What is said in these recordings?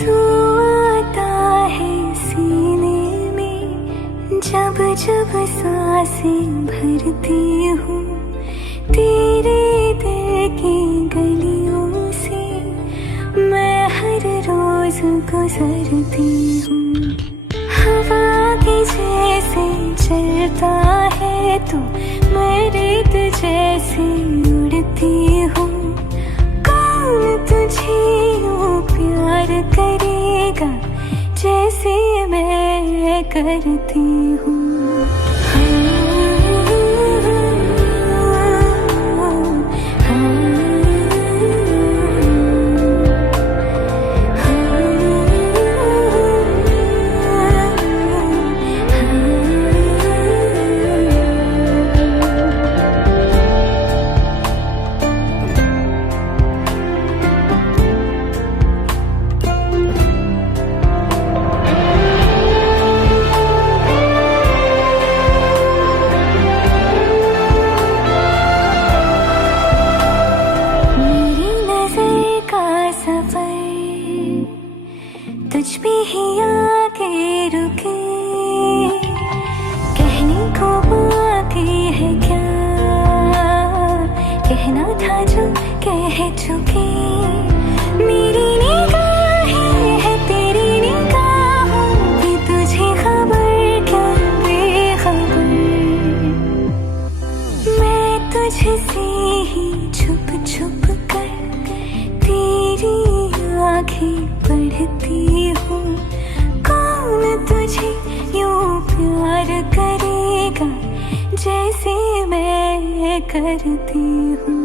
तू आता है सीने में, जब जब सांसें भरती हूँ, तेरे दिल की गलियों से मैं हर रोज गुजरती हूँ। हवा के जैसे चलता है तू, मैं रेत जैसे उड़ती हूँ। कौन तुझे यूं प्यार करेगा जैसे मैं करती हूँ। तुझ पे ही आके रुके, कहने को बाकी है क्या, कहना था जो कह चुके। मेरी निगाहें है तेरी निगाहों की, तुझे खबर क्या बेखबर। मैं तुझसे ही छुप छुप कर तेरी आँखें पढ़ती हूँ। कौन तुझे यूं प्यार करेगा जैसे मैं करती हूँ।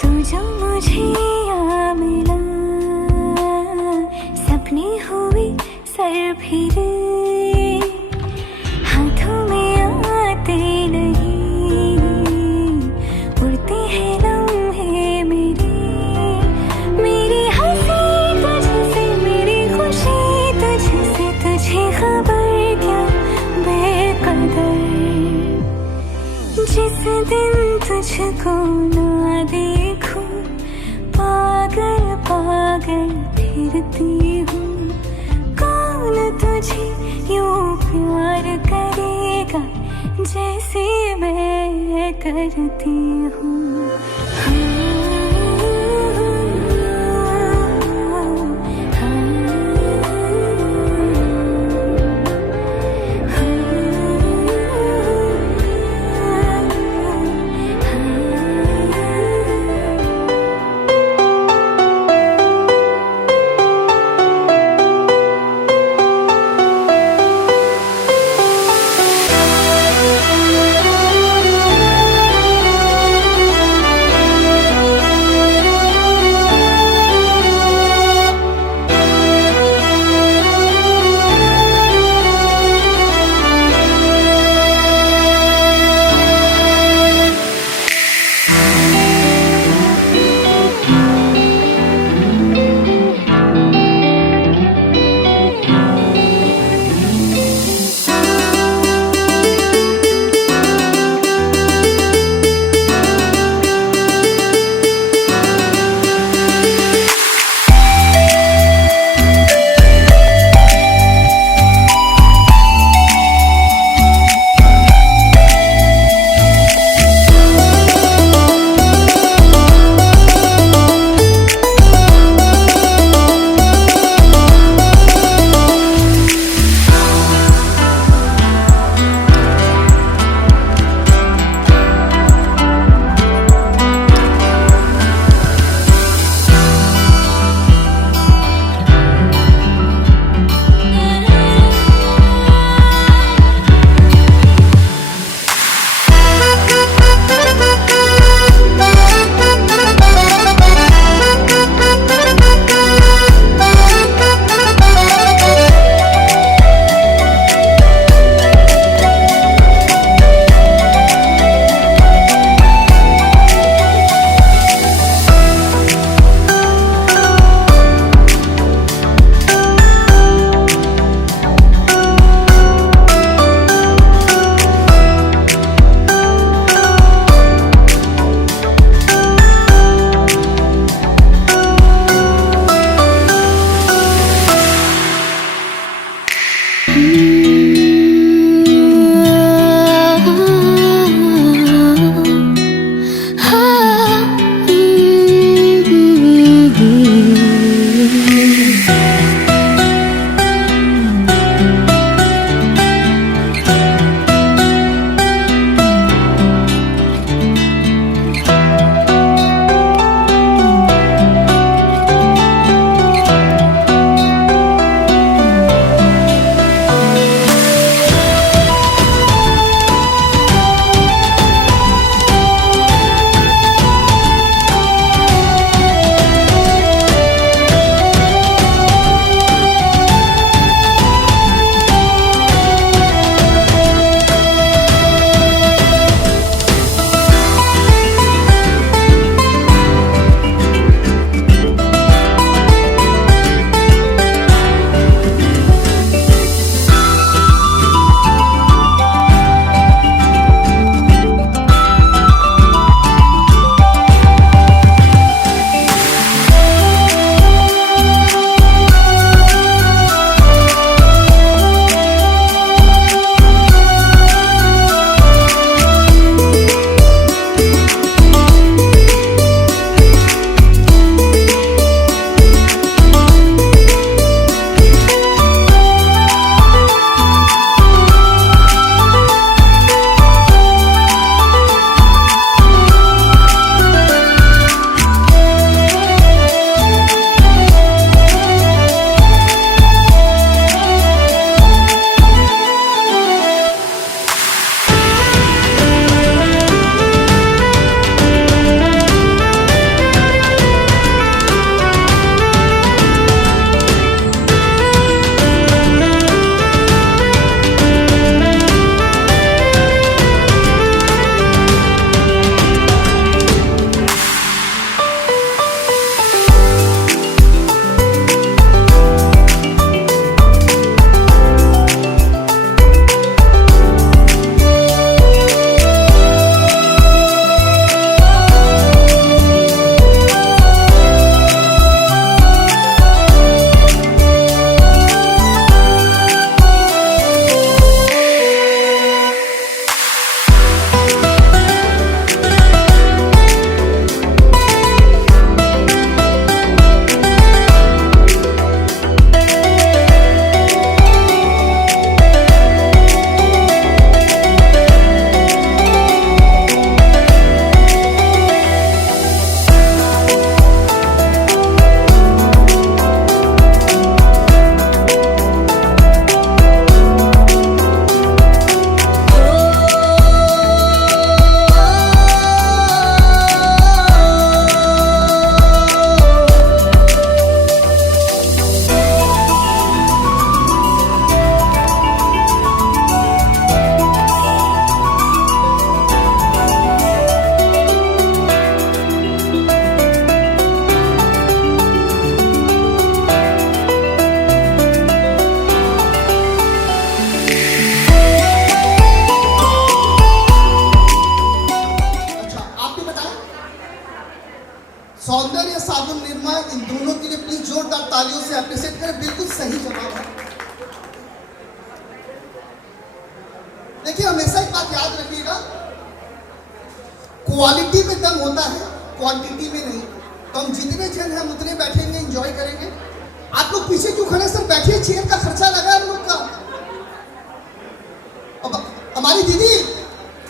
तू जो मुझे यहाँ मिला, सपने हुए सर फिरे, हाथों में आते नहीं, उड़ते हैं लम्हे मेरे। मेरी हंसी तुझसे, मेरी खुशी तुझसे, तुझे खबर क्या बेकदर। जिस दिन तुझको ना देखूं, पागल पागल फिरती हूँ। कौन तुझे यूं प्यार करेगा जैसे मैं करती हूँ। देखिए हमेशा एक बात याद रखिएगा, क्वालिटी में दम होता है, क्वांटिटी में नहीं। तो हम जितने जन हैं उतने बैठेंगे, एंजॉय करेंगे। आप लोग पीछे क्यों खड़े सर? बैठिए, चेयर का खर्चा लगा है हम लोग का। अब हमारी दीदी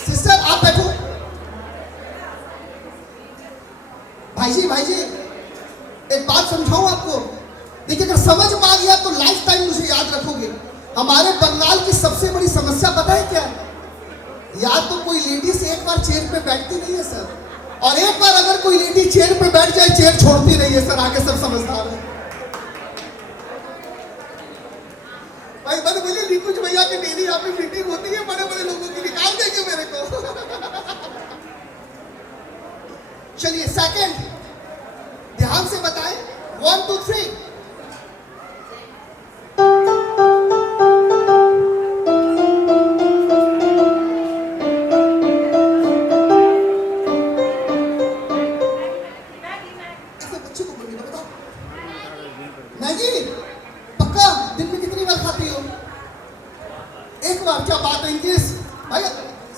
सिस्टर आप बैठो। भाई जी एक बात समझाऊं आपको, देखिए अगर समझ में आ गया तो लाइफ टाइम मुझे याद रखोगे। हमारे बंगाल की सबसे बड़ी समस्या पता है क्या? या तो कोई लेडीज एक बार चेयर पे बैठती नहीं है सर, और एक बार अगर कोई लेडी चेयर पे बैठ जाए चेयर छोड़ती नहीं है सर। आगे सब समझदार है भाई। मैंने बोले निकुंज भैया की डेली यहाँ पे मीटिंग होती है, बड़े बड़े लोगों की, निकाल देंगे मेरे को। चलिए सेकंड, ध्यान से बताएं, 1 2 3। मैगी पक्का दिन में कितनी बार खाती हो? एक बार? क्या बात है इंग्लिश भाई,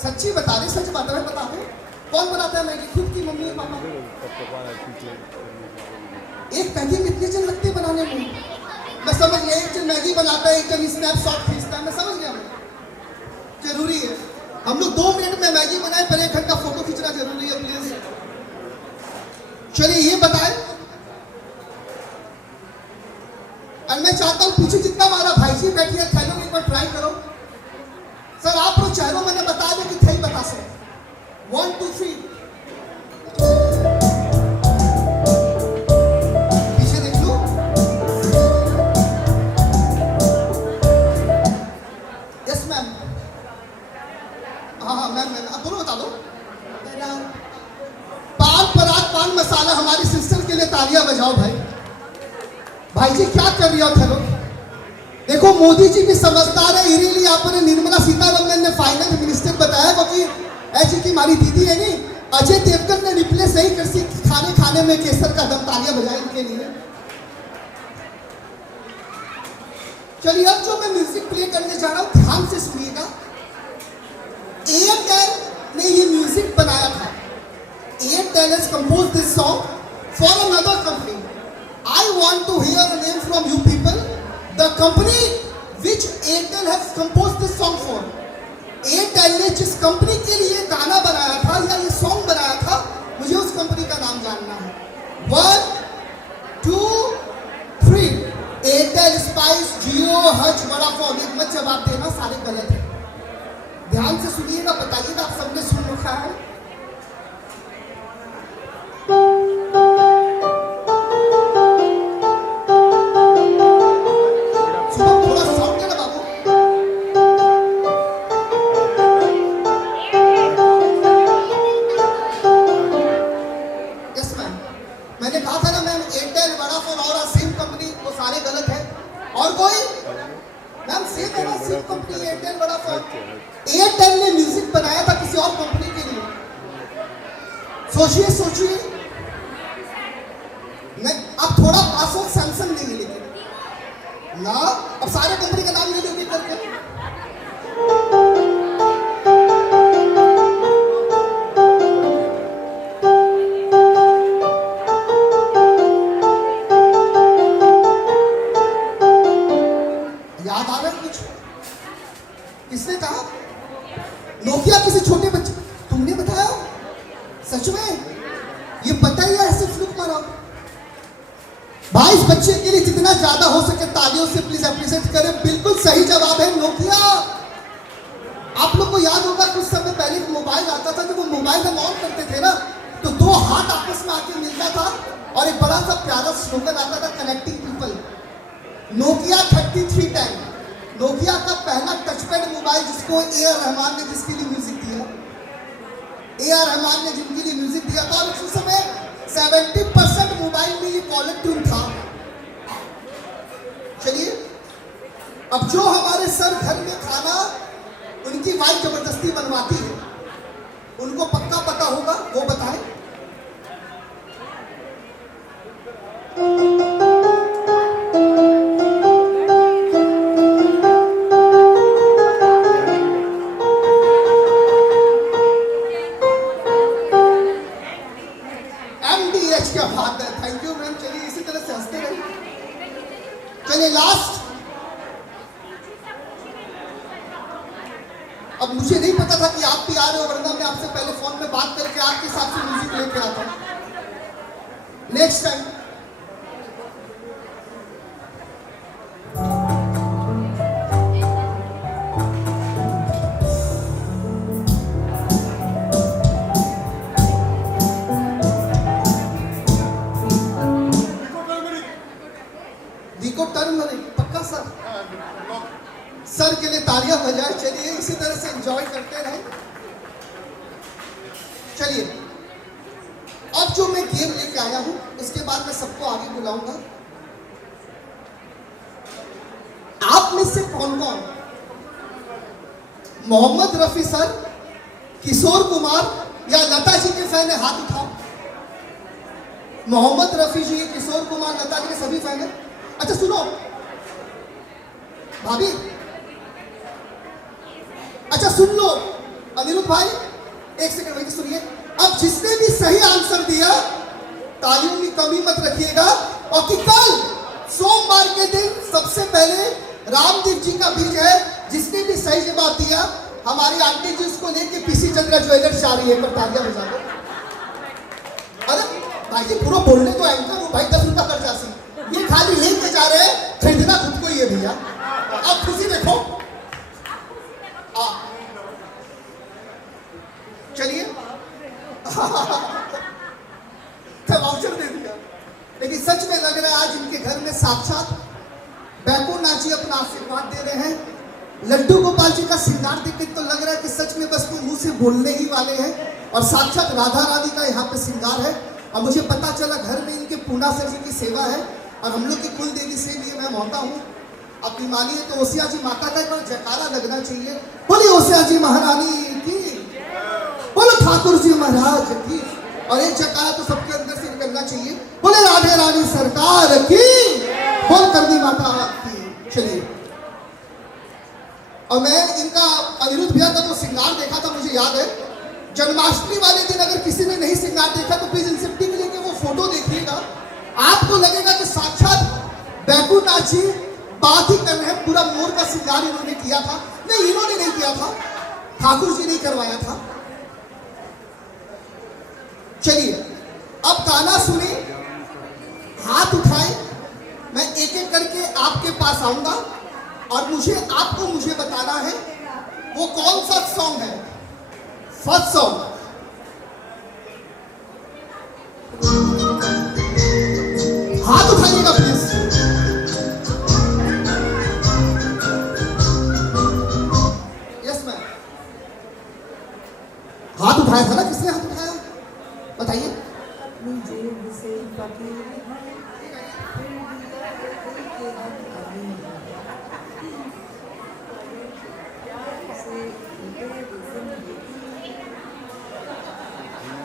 सच्ची बता रहे, सच बात है, बता रहे। कौन बनाता है मैगी? खुद की मम्मी और पापा? एक मैगी में इतने जन लगते बनाने में? मैं समझ गया, एक जन मैगी बनाता है, एक जन स्नैपशॉट खींचता है, मैं समझ गया। जरूरी है हम लोग 2 मिनट में मैगी बनाए, पहले 1 घंटा फोटो खींचना जरूरी है प्लीज। चलिए ये बताए, और मैं चाहता हूं पीछे जितना हमारा भाई जी बैठिए थैलों के ऊपर ट्राई करो सर। आप लोग चेहरों मैंने बता दो कि थे बता सर। 1 2 3 पीछे देख लो। यस मैम, हाँ मैम आप दोनों बता दो। पान पराग पान मसाला, हमारी सिस्टर के लिए तालियां बजाओ भाई। भाई जी क्या कर रही हो थे लोग? देखो मोदी जी भी समझदार है, इसीलिए आपने निर्मला सीतारमन ने फाइनेंस मिनिस्टर बताया, क्योंकि ऐसी की हमारी दीदी है नहीं, अजय देवगन ने रिप्लेस नहीं कर सी खाने में केसर का दम। तालियां बजाएं इनके लिए। चलिए अब जो मैं म्यूजिक प्ले करने जा रहा हूं ध्यान से सुनिएगा। एयरटेल ने ये म्यूजिक बनाया था। Airtel has composed this song for another company. I want to hear a name from you people. The company which Airtel has composed this song for. Airtel ने जिस कंपनी के लिए गाना बनाया था या ये सॉन्ग बनाया था, मुझे उस कंपनी का नाम जानना है। 1 2 3। एयरटेल, स्पाइस, जियो, हज, वोडाफोन। एक मत जवाब देना, सारे गलत है। ध्यान से सुनिएगा, बताइएगा आप सबने सुन रखा है। एयरटेल ने म्यूजिक बनाया था किसी और कंपनी के लिए। सोचिए अब थोड़ा पासवर्ड सैमसंग नहीं लेंगे ना, अब सारे कंपनी का नाम ले लोगे करके। याद आ रहा है कुछ? किसने कहा? नोकिया किसी छोटे बच्चे? तुमने बताया? सच में? ये बताइए ऐसे फ्लूक मारा भाई। इस बच्चे के लिए जितना ज्यादा हो सके तालियों से प्लीज अप्रिशिएट करें। बिल्कुल सही जवाब है नोकिया। आप लोग को याद होगा कुछ समय पहले मोबाइल आता था, जब वो मोबाइल हम ऑन करते थे ना तो 2 हाथ आपस में आके मिलता था और एक बड़ा सा प्यारा स्लोगन आता था, कनेक्टिंग पीपल। नोकिया 3310, नोकिया का पहला टचपैड मोबाइल जिसको ए आर रहमान ने जिसके लिए म्यूजिक दिया, ए आर रहमान ने जिनके लिए म्यूजिक दिया था। और उस समय 70% मोबाइल में ये कॉलर ट्यून था। चलिए अब जो हमारे सर घर में खाना उनकी वाइफ जबरदस्ती बनवाती है, उनको पक्का पता होगा, वो बताएं। अब मुझे नहीं पता था कि आप भी आ रहे हो, वरना मैं आपसे पहले फोन में बात करके आपके हिसाब से म्यूजिक लेके आता हूँ नेक्स्ट टाइम। वीको टर्न बने पक्का सर? सर के लिए तालियां बजाए। चलिए इसी तरह से एंजॉय करते रहे। चलिए अब जो मैं गेम लेके आया हूं उसके बाद मैं सबको आगे बुलाऊंगा। आप में से कौन कौन मोहम्मद रफी सर, किशोर कुमार या लता जी के फैन है? हाथ उठाओ। मोहम्मद रफी जी, किशोर कुमार, लता जी के सभी फैन है। अच्छा सुनो भाभी, अच्छा सुन लो अनिरुद्ध भाई, एक सेकंड वही सुनिए। अब जिसने भी सही आंसर दिया तालियों की कमी मत रखिएगा, और कि कल सोमवार के दिन सबसे पहले रामदीप जी का बीज है। जिसने भी सही जवाब दिया हमारी आंटी जी उसको लेके पीसी चंद्रा ज्वेलर्स जा रही है, पर तालियां बजा दो। अरे भाई जी पूरा बोलने तो एंकर हूं भाई, 10 रुपया कर जासी, ये खाली लेके जा रहे हैं, खरीदना खुद को ही है भैया। अब खुशी देखो। चलिए वाउचर दे दिया, लेकिन सच में लग रहा है आज इनके घर में साक्षात बैकुंठ नाथ जी अपना आशीर्वाद दे रहे हैं। लड्डू गोपाल जी का श्रृंगार देख के तो लग रहा है कि सच में बस वो मुंह से बोलने ही वाले हैं, और साक्षात राधा रानी का यहाँ पे श्रृंगार है। और मुझे पता चला घर में इनके पूना सर जी की सेवा है, और हम लोग की कुल देवी से भी मैं होता हूँ। अपनी मानिए तो ओसिया जी माता का एक बार जयकारा लगना चाहिए। बोली ओसिया जी महारानी की, बोलो ठाकुर जी महाराज की, और एक जयकारा तो सबके अंदर से निकलना चाहिए। बोले राधे रानी सरकार की, बोल करनी माता की। चलिए, और मैं इनका अनिरुद्ध भैया का जो श्रृंगार देखा था मुझे याद है, जन्माष्टमी वाले दिन अगर किसी ने नहीं श्रृंगार देखा तो प्लीज इनसे टिक लेके वो फोटो देखिएगा। आपको लगेगा कि साक्षात बैकुंठ नाथ जी बात ही कर रहे हैं। पूरा मोर का श्रृंगार इन्होंने किया था। नहीं, इन्होंने नहीं किया था, ठाकुर जी ने करवाया था। चलिए अब गाना सुने, हाथ उठाएं, मैं एक एक करके आपके पास आऊंगा और आपको मुझे बताना है वो कौन सा सॉन्ग है। फर्स्ट सॉन्ग, हाथ उठाइएगा प्लीज। यस मैम, हाथ उठाया था ना? किसने हाथ उठाया बताइए।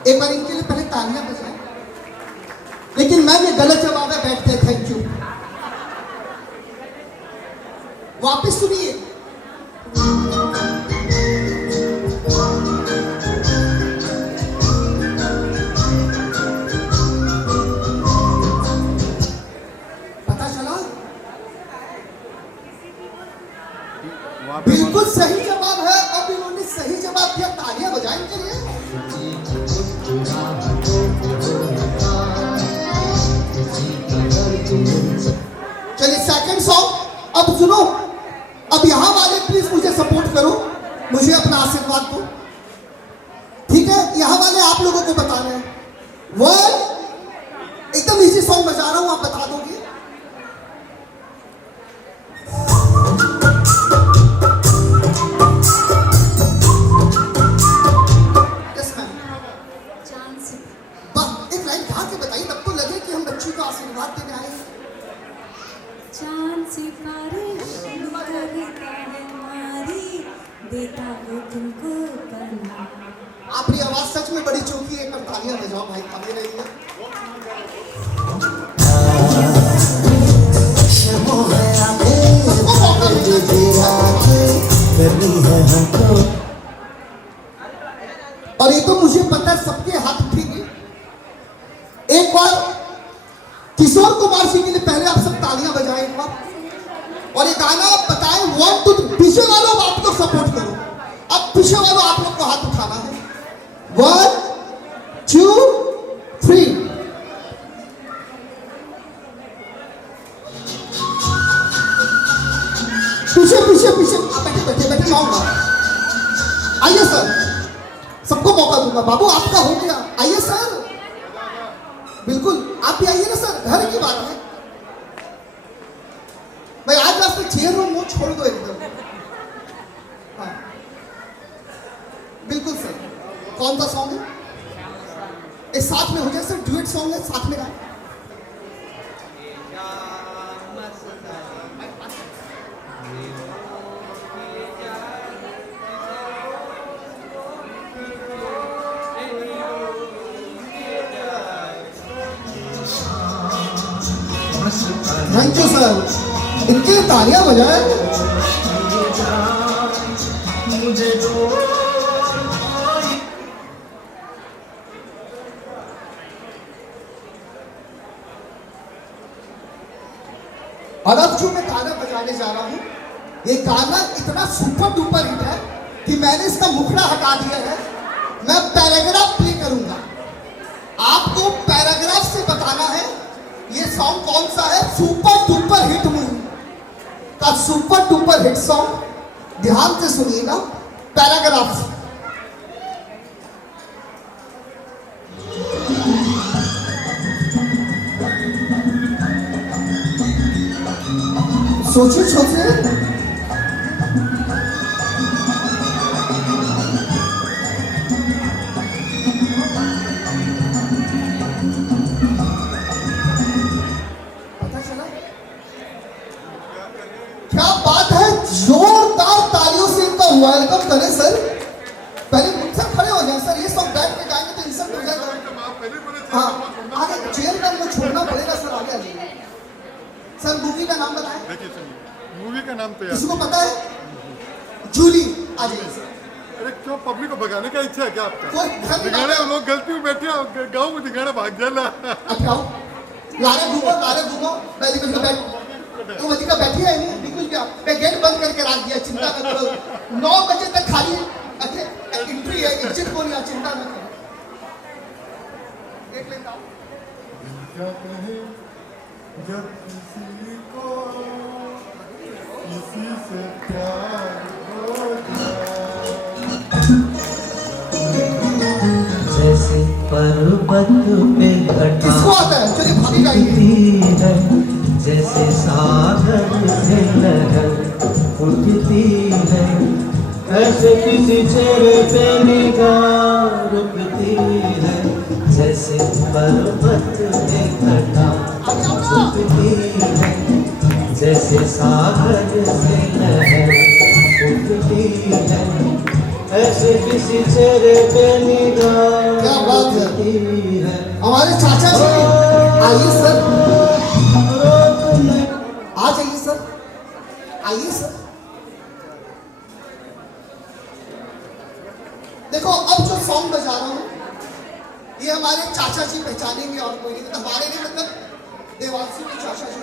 एक बार इनके लिए पहले तालियां बजाएं। लेकिन मैम ये गलत जवाब है, बैठते। Thank you. वापस सुनिए। पता चला? बिल्कुल सही जवाब है। अब इन्होंने सही जवाब दिया, तालियां बजाएं इनके लिए। चलिए सेकंड सॉन्ग अब सुनो। अब यहां वाले प्लीज मुझे सपोर्ट करो, मुझे अपना आशीर्वाद दो, ठीक है? यहां वाले आप लोगों को बता रहे हैं। वो एकदम इजी सॉन्ग बजा रहा हूं, आप बता दोगे। एक लाइन गा के बताइए, तब तो लगे कि हम बच्ची को आशीर्वाद देने आए हैं। चांद सितारे करता है मारी, देता है तुमको पन्ना। आपकी आवाज सच में बड़ी चौकी है। एक बार तालियां बजाओ भाई, खड़े रहिए। और ये तो मुझे पता है सबके हाथ उठेंगे। एक बार किशोर कुमार जी के लिए पहले आप सब तालियां बजाएं एक बार, और ये गाना आप बताएं। 1 2 3 पीछे वालों आप लोग सपोर्ट करो। अब पीछे वालों आप लोग को हाथ उठाना है। 1 2 3। पीछे पीछे पीछे बैठे बैठे बैठे लाऊंगा। आइए सर, सबको मौका दूंगा। बाबू आपका हो गया, आइए सर। बिल्कुल आप भी आइए ना सर, घर की बात है भाई। आज रात में चेयर और मुंह छोड़ दो एकदम। हाँ बिल्कुल सर। कौन सा सॉन्ग है? एक साथ में हो जाए सर, ड्यूएट सॉन्ग है, साथ में गाए। थैंक यू सर, इनके लिए तालियां बजाए। और अब जो मैं गाना बजाने जा रहा हूं, ये गाना इतना सुपर डुपर हिट है कि मैंने इसका मुखड़ा हटा दिया है। मैं पैराग्राफ प्ले करूंगा, आपको पैराग्राफ से बताना है ये सॉन्ग कौन सा है। सुपर डुपर हिट मूवी का सुपर डुपर हिट सॉन्ग, ध्यान से सुनिएगा। पैराग्राफ सोचिए सोचिए। क्या बात है, जोरदार तालियों से इनका वेलकम करें सर। पहले मुझसे खड़े हो जाए सर, ये सब बैठ के गाएंगे तो इंसल्ट हो जाएगा। हाँ आगे चेयर का मुझे छोड़ना पड़ेगा सर, आगे आ जाइए सर। मूवी का नाम बताएं। देखिए मूवी का नाम तो किसी को पता है? जूली। आ जाइए सर। अरे क्यों पब्लिक को भगाने का इच्छा है क्या आपका? कोई घर में दिखाने लोग गलती में बैठे गाँव में दिखाने भाग जाना। अच्छा आओ, लारे घूमो पहले बिल्कुल बैठ। तो वही का बैठी है नहीं बिल्कुल क्या। मैं गेट बंद करके रख दिया, चिंता न करो। 9 बजे तक खाली है, एंट्री है, एग्जिट को नहीं, चिंता न करो। गेट लेके आओ। क्या कहे जब किसी को किसी से प्यार हो जैसे पर्वत पे किसको आता है? चलिए भाभी गाइए। है, जैसे सागर से लहर उठती है, ऐसे किसी चेहरे पे निगाह रुकती है। जैसे पर्वत पे घटा उठती है, जैसे सागर से लहर उठती है, ऐसे किसी चेहरे पे निगाह क्या बात है। रुकती है। हमारे चाचा जी आइए सर, आ जाइए सर, आइए सर। देखो अब जो सॉन्ग बजा रहा हूं ये हमारे चाचा जी पहचानेंगे और कोई नहीं। हमारे नहीं मतलब देवांशी के चाचा जी।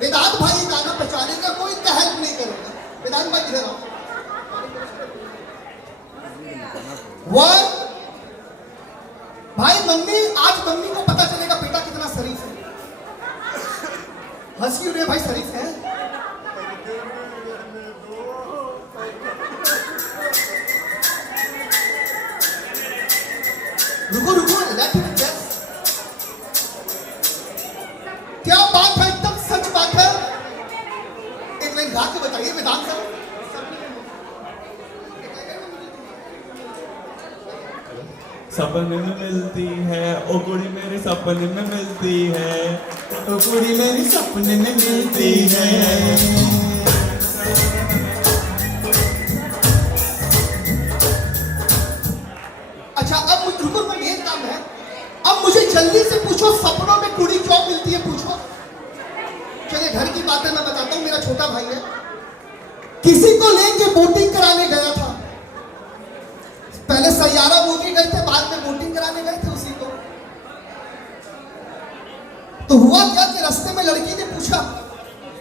वेदांत भाई गाना पहचानेगा, कोई इनका हेल्प नहीं करेगा। वेदांत भाई इधर आओ। 1 भाई मम्मी, आज मम्मी को पता चलेगा बेटा कितना शरीफ है। हंस क्यों रहे भाई, शरीफ है। रुको रुको, लेट मी गेस। क्या बात है, एकदम सच बात है। एक लाइन गा के बताइए वेदांत सर। सपने में मिलती है ओ कुड़ी मेरे सपने में मिलती है, ओ कुड़ी मेरी सपने में मिलती है। अच्छा अब मुझे रुको, तो मेन काम है। अब मुझे जल्दी से पूछो, सपनों में कुड़ी क्यों मिलती है, पूछो। चलिए घर की बात है, मैं बताता हूँ। मेरा छोटा भाई है, किसी को लेके बोटिंग कराने गया था। पहले सैयारा मूवी गए थे, बाद में बोटिंग कराने गए थे उसी को। तो हुआ क्या कि रास्ते में लड़की ने पूछा,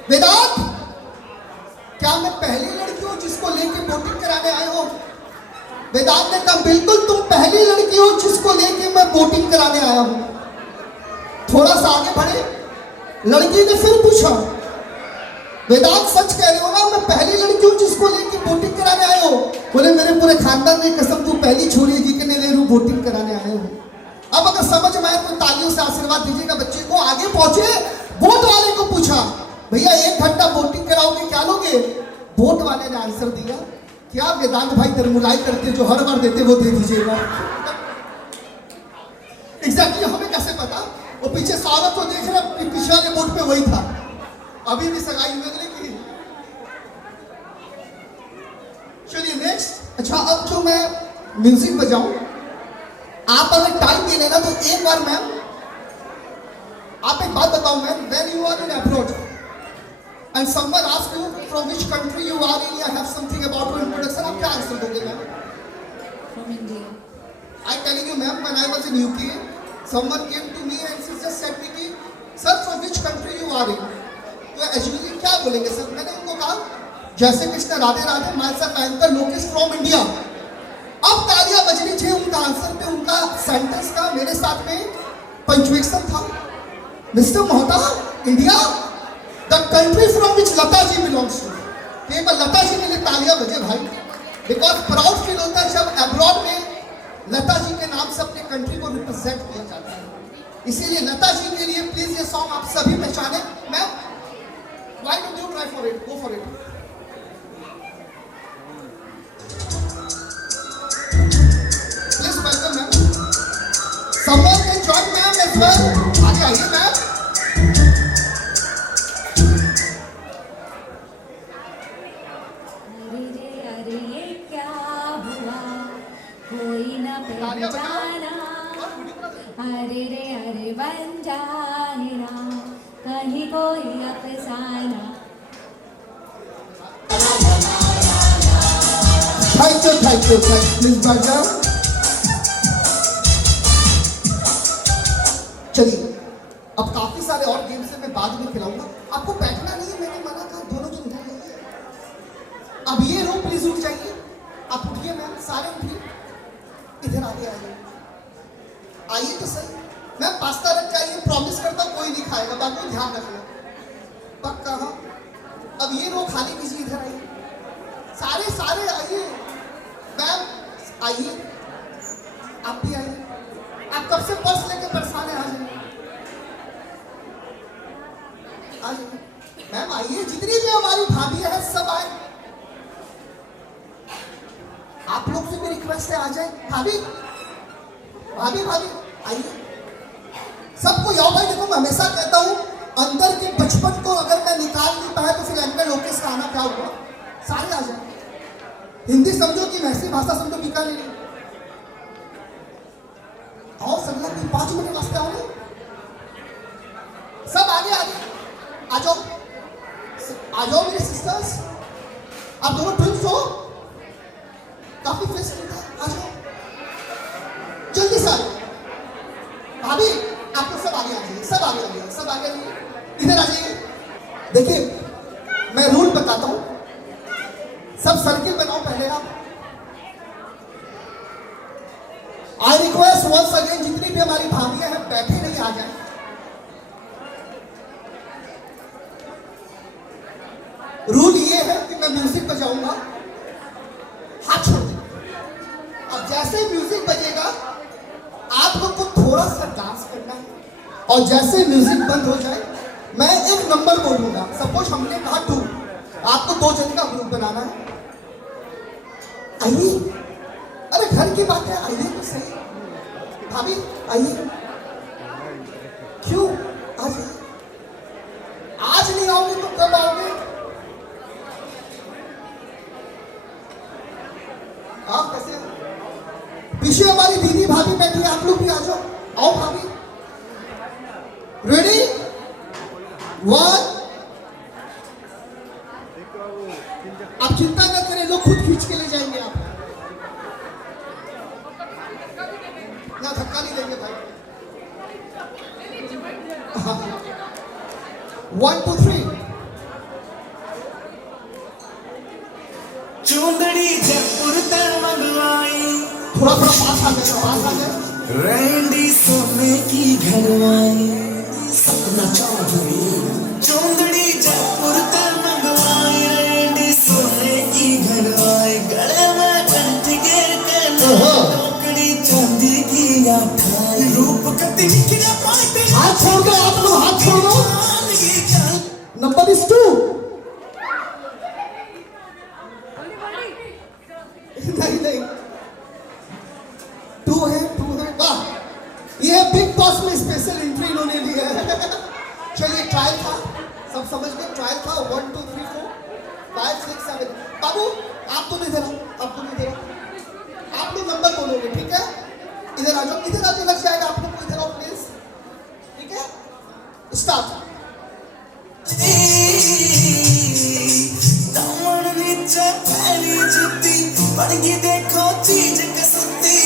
वेदांत क्या क्या मैं पहली लड़की हूं जिसको लेके वोटिंग कराने आए हो? वेदांत ने कहा बिल्कुल तुम पहली लड़की हो जिसको लेके मैं वोटिंग कराने आया हूं। थोड़ा सा आगे बढ़े, लड़की ने फिर पूछा, वेदांत सच कह रहे हो ना, मैं पहली लड़की हूं जिसको लेके वोटिंग कराने आए हो? बोले मेरे पूरे खानदान की कसम, तू पहली छोरी है जिसके लिए वोटिंग कराने आए हो। अब अगर समझ में आए तो तालियों से आशीर्वाद दीजिएगा बच्चे को। आगे पहुंचे, वोट वाले को पूछा, भैया 1 घंटा वोटिंग कराओगे, क्या लोगे? वोट वाले ने आंसर दिया, क्या वेदांत भाई दरमुलाई करते जो हर बार देते वो दे दीजिएगा। एग्जैक्टली हमें कैसे पता? वो पीछे सारा तो देख रहे, पिछले वाले वोट पे वही था, अभी भी सगाई में की। चलिए नेक्स्ट। अच्छा, अब जो मैं म्यूजिक बजाऊं, आप अगर टाइम दे लेना तो एक बार मैम आप एक बात बताओ ma'am, when you are in abroad and someone asks you from which country you are in, you have something about your introduction, आप क्या आंसर दोगे ma'am? From India. I telling you ma'am, when I was in UK, someone came to me and she just said me कि sir from which country you are in? तो एजुअली क्या बोलेंगे sir? मैंने उनको कहा जैसे कृष्ण राधे राधे मानसा एंकर लोकेश फ्रॉम इंडिया। अब तालियां बजनी चाहिए उनका आंसर पे, उनका सेंटेंस का मेरे साथ में पंक्चुएशन था। Mister Mohta, India the country from which Lata ji belongs to. केवल लता जी के लिए तालियां बजे भाई, बिकॉज प्राउड फील होता है जब अब्रॉड में लता जी के नाम से अपने कंट्री को रिप्रेजेंट किया जाता है। इसीलिए लता जी के लिए प्लीज ये सॉन्ग आप सभी पहचाने। Ma'am why don't you try for it, go for it. Please welcome ma'am. Someone can join ma'am as well. आगे आइए मैम। अरे ये क्या हुआ, कोई ना पहचाना। अरे बन जाए ना कहीं कोई अफसाना। थैंक यू प्लीज बैठ जाओ। चलिए, अब काफी सारे और गेम्स से मैं बाद में खिलाऊंगा, आपको बैठना नहीं है, मैंने मना कहा, दोनों जन उधर जाइए। अब ये रो प्लीज उठ जाइए, आप उठिए मैम, सारे उठिए, इधर आगे आइए, आइए तो सही। मैं पास्ता रख के आइए, प्रॉमिस करता हूँ कोई नहीं खाएगा, बाकी ध्यान रखना पक्का। हाँ, अब ये रो खाली कीजिए, इधर आइए, सारे आइए मैम, आइए आप भी आइए। आप कब से पर्स लेके परेशान है? आ जाइए मैम, आइए, जितनी भी हमारी भाभियां हैं सब आए। आप लोग से भी रिक्वेस्ट है, आ जाए भाभी आइए, सबको याओ भाई। देखो मैं हमेशा कहता हूँ, अंदर के बचपन को अगर मैं निकाल नहीं पाया तो फिर एंकर लोकेश का आना क्या हुआ? सारे आ जाए, हिंदी समझो कि वैसी भाषा समझो, बीकानेर नहीं। और सब लोग 5 मिनट वास्ते आओ, सब आगे आ जाओ मेरे सिस्टर्स, आप दोनों ट्विंस हो, काफी फेस मिलता है, आ जाओ जल्दी से। भाभी आप लोग सब आगे आ जाइए, सब आगे आइए, इधर आ जाइए। देखिए मैं रूल बताता हूं, सब सर्किल बनाओ पहले आप। आई रिक्वेस्ट वंस अगेन, जितनी भी हमारी भाभियां हैं बैठे नहीं, आ जाए। रूल ये है कि मैं म्यूजिक बजाऊंगा, हाथ छोड़ दे। अब जैसे म्यूजिक बजेगा आप लोग को थोड़ा सा डांस करना है, और जैसे म्यूजिक बंद हो जाए मैं एक नंबर बोलूंगा। सपोज हमने कहा 2, आपको 2 जन का ग्रुप बनाना है। आइए, अरे घर की बात है, आइए तो सही। भाभी आइए, क्यों आ जाइए, आज नहीं आओगे तो कब आओगे? आप कैसे? पीछे हमारी दीदी भाभी बैठी है, आप लोग भी आ जाओ, आओ भाभी। रेडी 1। आप चिंता न करें, लोग खुद खींच के ले जाएंगे, आप ना धक्का नहीं देंगे भाई। 1 2 3 आ गए। रैंडी सोने की घरवाली सपना चौधरी चौंदड़ी जयपुर ते मंगवाई रैंडी सोने की घरवाली गले में कंठी गिर के टोकरी चांदी की आठाई रूप कति निखरा पाटे हाथ छोड़ दो आप लोग, हाथ छोड़ दो। Number is 2। नहीं नहीं 2 है, 2 है। वाह, ये बिग बॉस में स्पेशल एंट्री इन्होंने ली है। चलिए ट्रायल था, सब समझ गए, ट्रायल था। 1 2 3 4 5 6 7। बाबू आप तो नहीं दे रहा, आप तो नहीं दे रहा, आप लोग नंबर बोलोगे, ठीक है? इधर आ जाओ, इधर आ जाओ, लग जाएगा आप लोग को, इधर आओ प्लीज, ठीक है? स्टार्ट। दामन नीचे फैली जुत्ती बड़गी देखो चीज कसती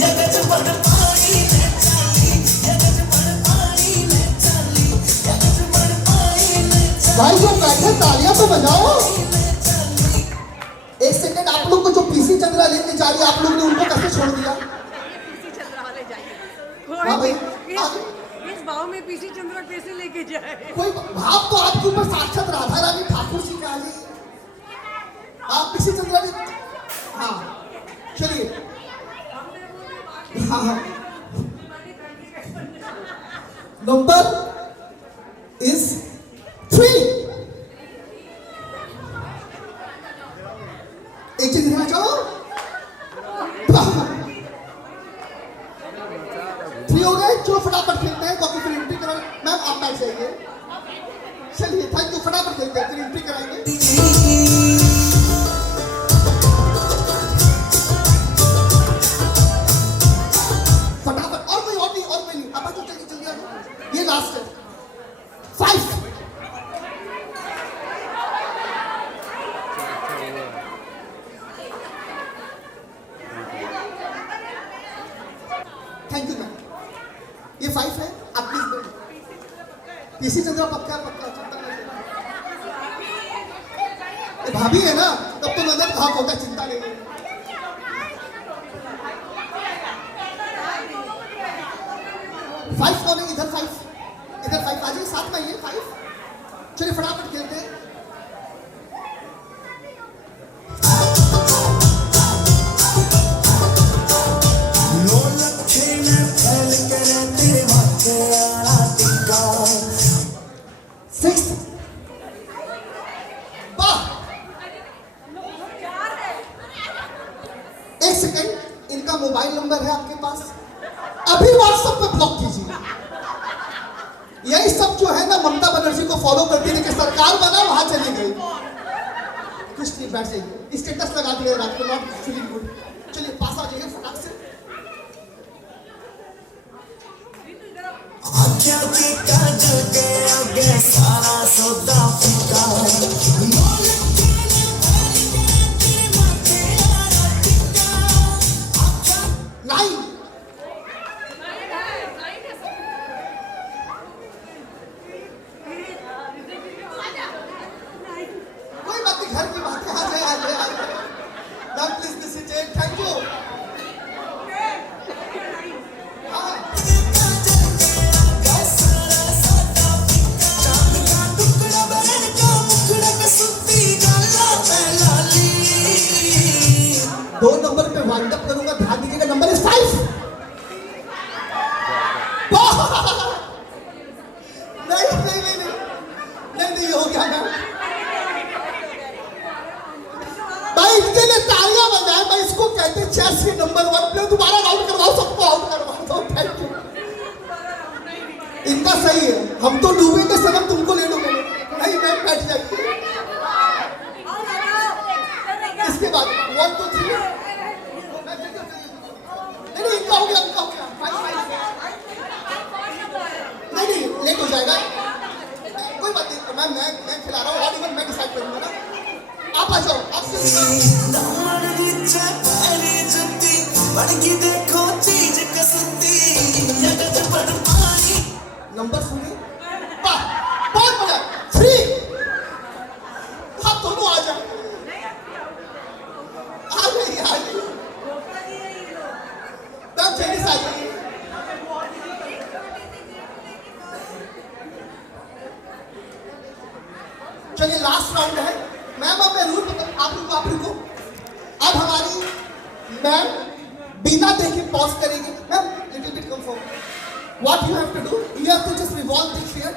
यगज बड़ पानी में चली यगज बड़ पानी में चली यगज बड़ पानी में भाई जो बैठे तालियां तो बजाओ। एक सेकंड, आप लोग को जो पीसी चंद्रा लेने जा रही है, आप लोग ने उनको कैसे छोड़ दिया? पीसी चंद्रा वाले जाइए। हाँ भाई, इस भाव में पीसी चंद्रा कैसे लेके जाए? कोई भाव तो आपके ऊपर साक्षात राधा रानी ठाकुर जी का जी, आप पीसी चंद्रा ने। हाँ चलिए, हाँ हाँ। Number is 3। एक चीज ध्यान जाओ। 3 हो गए, चलो फटाफट खेलते हैं, क्योंकि फिर एंट्री करा। मैम आप बैठ जाइए। चलिए थैंक यू, फटाफट खेलते हैं, फिर एंट्री कराएंगे। फटाफट, और कोई और नहीं, और कोई नहीं। अब तो जल्दी जल्दी आ जाओ, ये लास्ट है। 5। थैंक यू मैम, ये 5 है। आप प्लीज बैठिए। पीसी चंद्रा पक्का पक्का चिंता नहीं करना। ये भाभी है ना, तब तो नजर घाक होगा, चिंता नहीं है। 5 कौन है? इधर 5, इधर 5 आ जाइए, साथ में ये 5। चलिए फटाफट खेलते हैं। नो लखे में फैल कर तेरे माथे आना टिक्का 6। वाह, एक सेकंड, इनका मोबाइल नंबर है आपके पास? अभी व्हाट्सएप पे ब्लॉक कीजिए। यही सब जो है ना, ममता बनर्जी को फॉलो करती है कि सरकार बना, वहां चली गई। कुछ नहीं, बैठ जाइए, स्टेटस लगा दिया रात को, नॉट फीलिंग गुड। चलिए पास आ जाइए फटाक से। आख्या की काजल के आगे सारा सौदा फीका नो लखे में फैल कर तेरे माथे आना टिक्का 9। कोई बात नहीं, घर की बात है, आ जाए आ जाए आ जाए। Ma'am please this is it, thank you. हाँ चांद का टुकड़ा बहन का मुखड़ा कसुती गाला में लाली 2 नंबर पे वाइंड अप करूंगा, ध्यान दीजिएगा। Number is 5। नहीं नहीं नहीं नहीं नहीं, हो गया मैम। भाई इनके लिए तालियां बजाएं, भाई इसको कहते हैं चेस के नंबर 1 प्लेयर। दोबारा आउट करवाओ, सबको आउट करवा दो, थैंक यू। इनका सही है, हम तो डूबेंगे सनम, तुमको ले लूंगे। नहीं मैम बैठ जाइए। इसके बाद 1 2 3। नहीं इनका हो गया, इनका हो गया। 5 नहीं, लेट हो जाएगा, कोई बात नहीं मैम, मैं खिला रहा हूँ, और इवन मैं डिसाइड करूंगा ना। आप आ जाओ, आपसे दामन नीचे फैली जुत्ती बड़गी देखो चीज कसती यगज बड़ पानी नंबर सुनिए। वाह, बहुत बढ़िया। 3। आप दोनों आ जाओ, आ गई आ गई। चलिए लास्ट राउंड है। मैम अब मैं रूल आप रुको। अब हमारी मैम बिना देखे पॉज करेगी। Ma'am little bit come forward. What you have to do, you have to just revolve the chair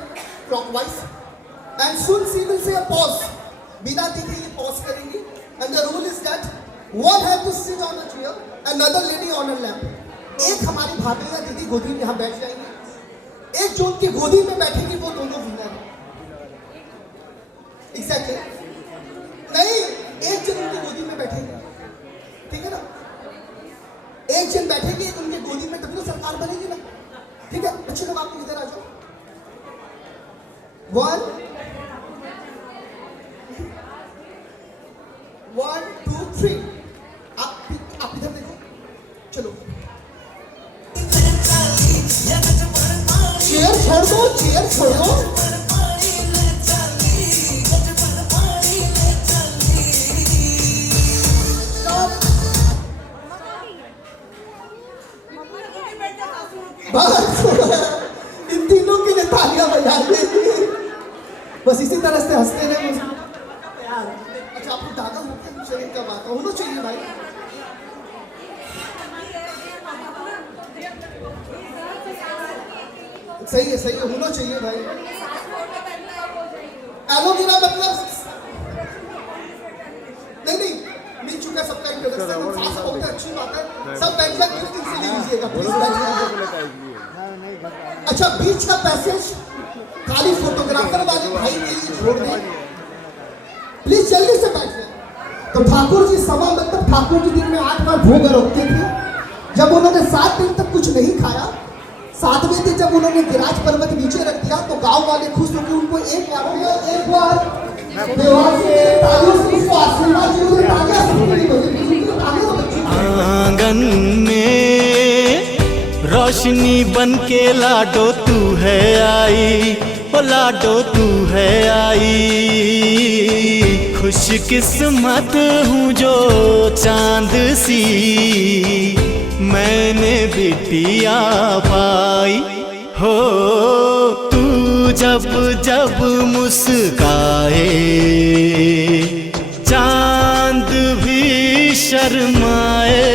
clockwise and soon she will say a pause. बिना देखे ये पॉज करेंगी and the rule is that one have to sit on a chair, another lady on a lap. एक हमारी भाभी या दीदी गोदी में यहाँ बैठ जाएंगे, एक जो उनकी गोदी में बैठेगी वो दोनों विनर है। एग्जैक्टली नहीं, एक जन उनकी गोदी में बैठेगी, ठीक है ना, एक जन बैठेगी उनकी गोदी में, तभी तो सरकार बनेगी ना, ठीक है। अच्छे लोग आप इधर आ जाओ। 1 2 3 आप इधर देखो। चलो चेयर छोड़ दो, चेयर छोड़ दो। बस इन तीनों के लिए तालियां बजा दे। बस इसी तरह से हंसते रहे। अच्छा आपको दादा होते शरीर का बात होना चाहिए भाई। सही है होना चाहिए भाई। एलोवेरा मतलब नहीं मिल चुका सबका इंट्रोडक्शन, फास्ट बोलते अच्छी बात है। सब बैठ जाए, गिफ्ट से ले लीजिएगा प्लीज, बैठ जाइए। अच्छा बीच का पैसेज खाली फोटोग्राफर वाले भाई के लिए छोड़ दें प्लीज, जल्दी से बैठ जाए। तो ठाकुर जी सवा मतलब ठाकुर जी दिन में 8 बार भोग रोकते थे। जब उन्होंने 7 दिन तक कुछ नहीं खाया, 7वें दिन जब उन्होंने गिराज पर्वत नीचे रख दिया तो गांव वाले खुश होकर उनको एक बार देवाल से तालियों से उसको आशीर्वाद दिए। आंगन में रोशनी बन के लाडो तू है आई, ओ लाडो तू है आई। खुश किस्मत हूँ जो चांद सी मैंने बिटिया पाई हो। तू जब जब मुस्काए चांद भी शर्माए,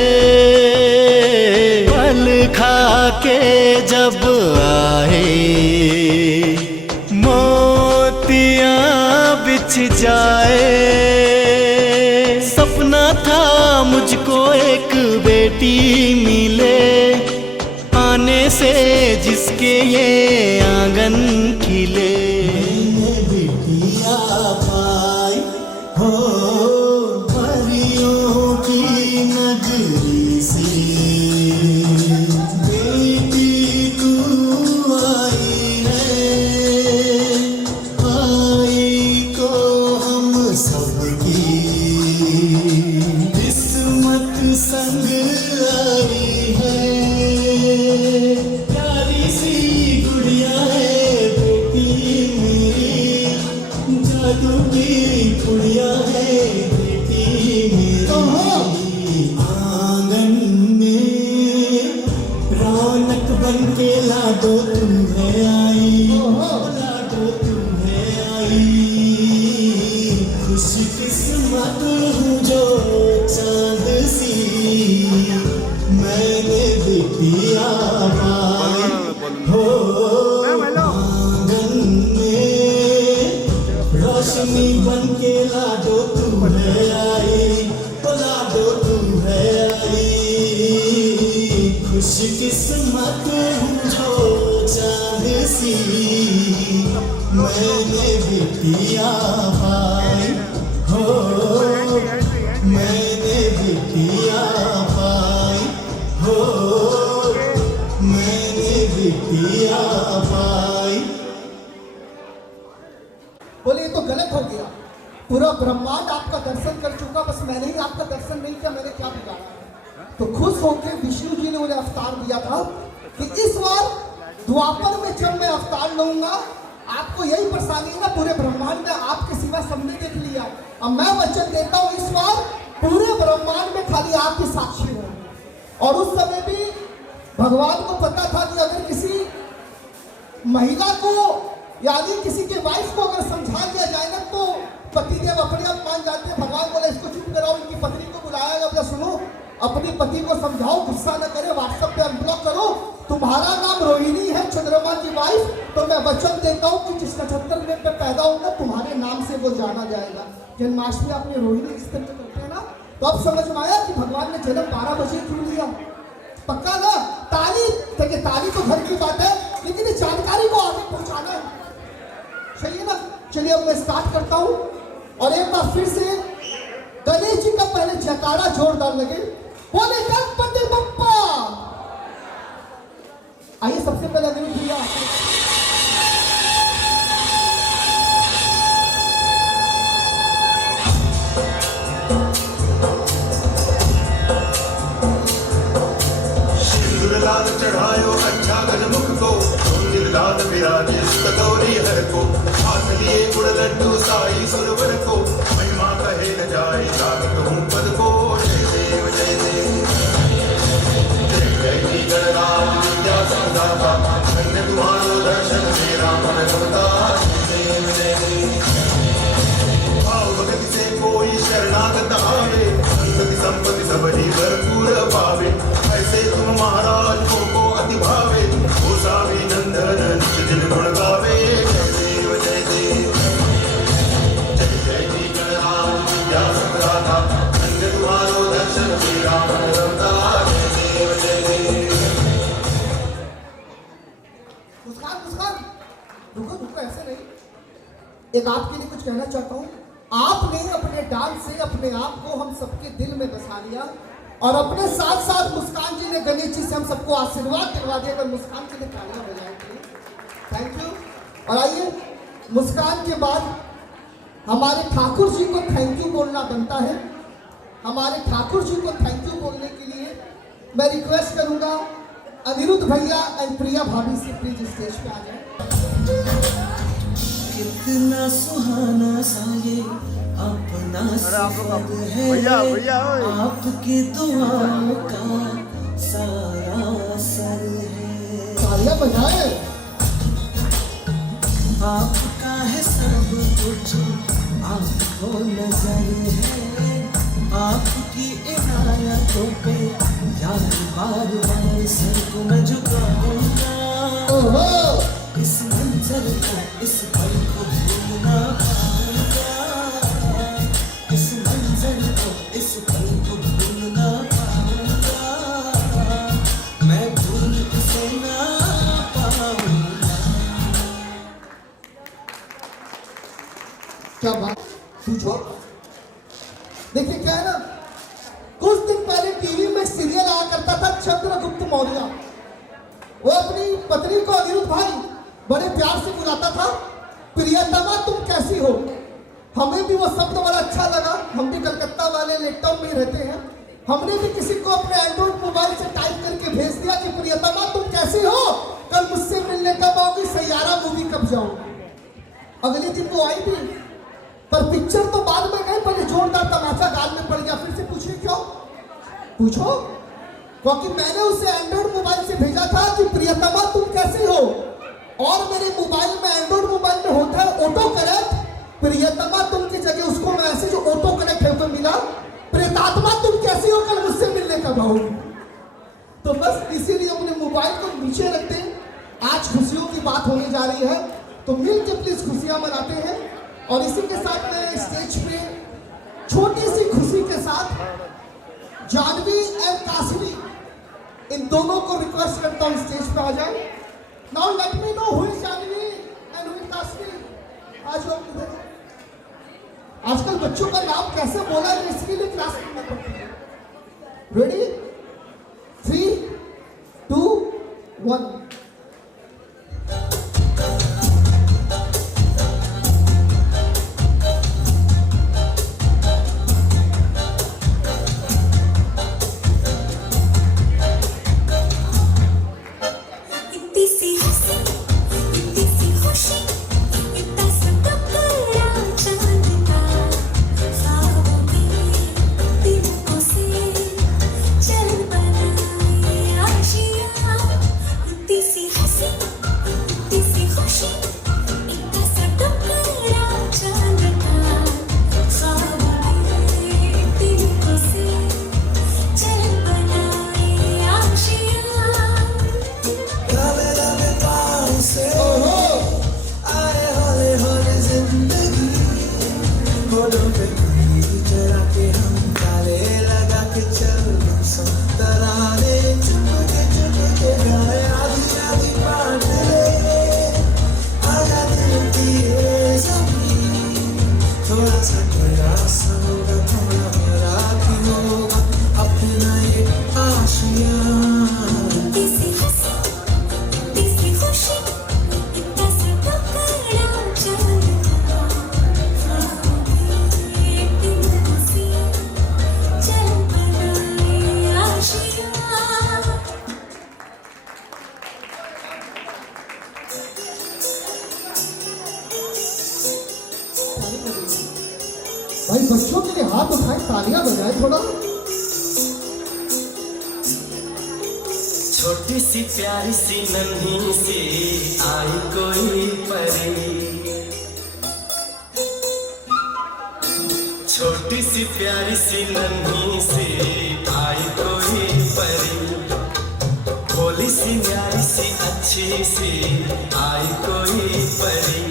पल खा के जब आए मोतियां बिछ जाए। सपना था मुझको एक बेटी मिले, आने से जिसके ये आंगन खिले। मैंने बिटिया पाई हो परियों की नगरी से, बेटी तू आई है, आई तो हम सबकी किस्मत संग आई है। प्यारी सी गुड़िया है बेटी मेरी, जादू की गुड़िया है बेटी मेरी। आंगन में रौनक बन के लाडो तू है आई, लाडो तू है आई। खुश किस्मत हूँ जो चांद सी मैंने बिटिया पाई हो। आंगन में रोशनी बन के लाडो तू है आई, ओ लाडो तू है आई। खुश किस्मत हूँ जो चांद सी मैंने बिटिया पाई हो। मैंने बिटिया पाई हो, मैंने बिटिया पाई। बोले ये तो गलत हो गया, पूरा ब्रह्मांड आपका दर्शन कर चुका, बस मैंने ही आपका दर्शन नहीं किया, मैंने क्या बिगाड़ा। तो खुश होकर विष्णु जी ने उन्हें अवतार दिया था कि इस बार द्वापर में जब मैं अवतार लूंगा आपको यही परेशानी है ना, पूरे ब्रह्मांड में आपके सिवा सबने देख लिया। अब मैं वचन देता हूँ इस बार पूरे ब्रह्मांड में खाली आपकी साक्षी होंगे। और उस समय भी भगवान को पता था कि अगर किसी महिला को यानी किसी के वाइफ को अगर समझा दिया जाए ना तो पतिदेव अपने आप मान जाते हैं। भगवान बोले इसको चुप कराओ, इनकी पत्नी को बुलाया गया, बोला सुनो अपनी पति को समझाओ, गुस्सा न करे, व्हाट्सएप पे अनब्लॉक करो। तुम्हारा नाम रोहिणी है, चंद्रमा की वाइफ, तो मैं वचन देता हूँ कि जिस नक्षत्र में पे पैदा होगा तुम्हारे नाम से वो जाना जाएगा। जन्माष्टमी आपने रोहिणी जिस तरह करते हैं ना, तो अब समझ में आया कि भगवान ने जन्म 12 बजे क्यों लिया। पक्का ना? ताली देखिए, ताली तो घर की बात है, लेकिन इस जानकारी को आगे पहुंचाना है, सही है ना? चलिए अब मैं स्टार्ट करता हूं और एक बार फिर से गणेश जी का पहले जयकारा जोरदार लगे, बोले गणपति बप्पा। आइए सबसे पहले अनिरुद्ध भैया लाल चढ़ायो अच्छा गजमुख को, लाल विराजे कतौरी हर को, हाथ लिए गुड़ लड्डू साई सुरवर को, महिमा कहे न जाए लागत हूँ पद को। जय देव जय देव जय जय जी गणराज विद्या संदाता, धन्य तुम्हारो दर्शन मेरा मन रमता। जय देव जय देव भाव भक्ति से कोई शरणागत आवे, संतति संपत्ति सबरी भरपूर पावे, ऐसे तुम महाराज को अति भावे, गोसावी नंदन निज गुण गावे। जय देव जय देव जय जय जी गणराज विद्या संदाता, धन्य तुम्हारो दर्शन मेरा मन रमता। जय देव जय देव मुस्कान मुस्कान रुको रुको, ऐसे नहीं। एक आपके लिए कुछ कहना चाहता हूँ। आपने अपने डांस से अपने आप को हम सबके दिल में बसा लिया और अपने साथ साथ मुस्कान जी ने गणेश जी से हम सबको आशीर्वाद दिलवा दिया। अगर मुस्कान जी ने तालियां बजाई, थैंक यू। और आइए, मुस्कान के बाद हमारे ठाकुर जी को थैंक यू बोलना बनता है। हमारे ठाकुर जी को थैंक यू बोलने के लिए मैं रिक्वेस्ट करूंगा अनिरुद्ध भैया एंड प्रिया भाभी से प्लीज स्टेज पे आ जाए। कितना सुहाना सा ये अपना सफर है, आपकी दुआओं का सारा असर है। तालियां बजाए। आपका है सब कुछ, आपको नजर है, आपकी इनायतों पे यार बार बार सर को मैं झुकाऊंगा। इस मंजर को, इस पल को भूल ना पाऊंगा, इस मंजर को, इस पल को भूल ना पाऊंगा, मैं भूल इसे ना पाऊंगा। क्या बात पूछो। देखिए क्या है ना, कुछ दिन पहले टीवी में सीरियल आया करता था चंद्रगुप्त मौर्य। वो अपनी पत्नी को अनिरुद्ध भाई बड़े प्यार से बुलाता था, प्रियतमा तुम कैसी हो। हमें भी वो शब्द बड़ा अच्छा लगा, हम भी कलकत्ता वाले लेटटाउन में रहते हैं। हमने भी किसी को अपने एंड्रॉइड मोबाइल से टाइप करके भेज दिया कि प्रियतमा तुम कैसी हो, कल मुझसे मिलने कब आओगी, सैयारा मूवी कब जाओगी। अगले दिन वो आई भी, पर पिक्चर तो बाद में गए, पहले जोरदार तमाचा गाल में पड़ गया। फिर से पूछिए क्यों, पूछो, क्योंकि मैंने उसे एंड्रॉइड मोबाइल से भेजा था कि प्रियतमा तुम कैसी हो, और मेरे मोबाइल में एंड्रॉइड मोबाइल में होता है ऑटो करेक्ट, प्रियतमा तुम की जगह उसको मैसेज ऑटो करेक्ट है तो मिला, प्रेतात्मा तुम कैसी हो, कल मुझसे मिलने कब आओगी। तो बस इसीलिए अपने मोबाइल को नीचे रखते हैं। आज खुशियों की बात होने जा रही है, तो मिल के प्लीज खुशियां मनाते हैं। और इसी के साथ मैं स्टेज पे छोटी सी खुशी के साथ जानवी एंड काशवी, इन दोनों को रिक्वेस्ट करता हूँ स्टेज पे आ जाए। Now let me know who is Janvi and who is Kashvi. आज लोग इधर, आजकल बच्चों का नाम कैसे बोला है इसके लिए क्लास करना पड़ती है। रेडी, 3, 2, 1। चांद का ख्वाबों में दिल को से फूलों पे मेहंदी चढ़ा के हम ताले लगा के चल सब तराने चुपके चुपके गाए आधी आधी बात ले आजा दिल की ये ज़मीन थोड़ा सा तेरा होगा थोड़ा मेरा भी होगा अपना ये आशियाँ किसी हंसी किसी खुशी इतना सा टकरा चलता एक दिन हंसी चल बनाए आशियाँ भाई बच्चों के लिए हाथ उठाए तालियां बजाए थोड़ा। छोटी सी प्यारी सी नन्ही सी आई कोई परी छोटी सी प्यारी सी नन्ही सी आई कोई परी भोली सी न्यारी सी अच्छी सी आई कोई परी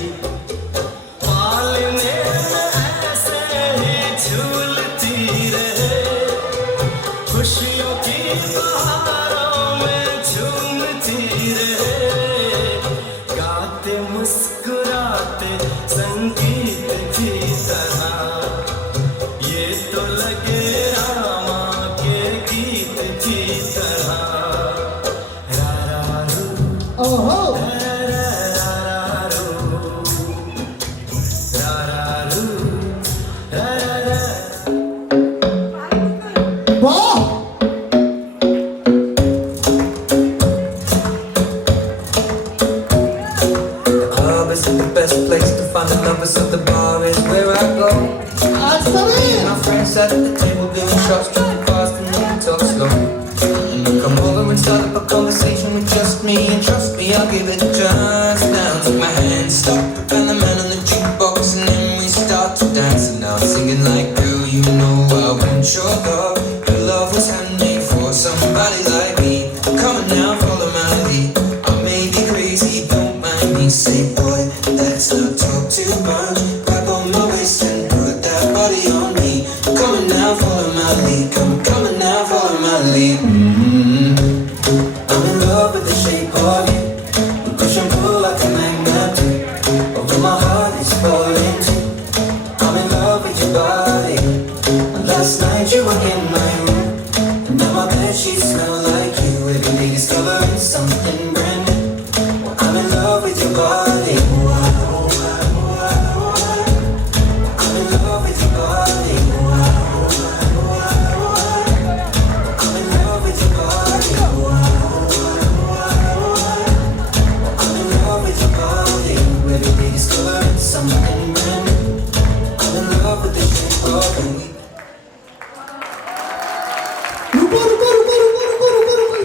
पालने में ऐसे ही झूलती रहे खुशियों की बहारों में झूमती रहे गाते मुस्कुराते संगीत की तरह ये तो लगे रामा के गीत की तरह रा रा रू ओहो रा रा रा रू रा रा रू रा रा रा वाह Club isn't the best place to find the lovers, so the bar is where I go. आज सभी My friends sat at the table doing shots, drinking fast and then we talk slow. You come over and start up a conversation with just me, and trust me, I'll give it a chance. Now take my hand, stop, and the man on the jukebox, and then we start to dance. And now I'm singing like, girl, you know I want your love. Your love was handmade for somebody like me. Come on now, follow my lead. I may be crazy, don't mind me. Say, boy, let's not talk too much. Grab on my waist and put that body on me. Come on now, follow my lead. Come on now, follow my lead. I'm in love with the shape of you. We push and pull like a magnet do. Although my heart is falling too. I'm in love with your body. Last night you were in my room, and now my bedsheets smell like you. Every day discovering something brand new. I'm in love with your body. I'm in love with your body. I'm in love with your body. I'm in love with your body. Every day discovering something brand new. I'm in love with the shape of you. रुको रुको रुको रुको रुको रुको रुको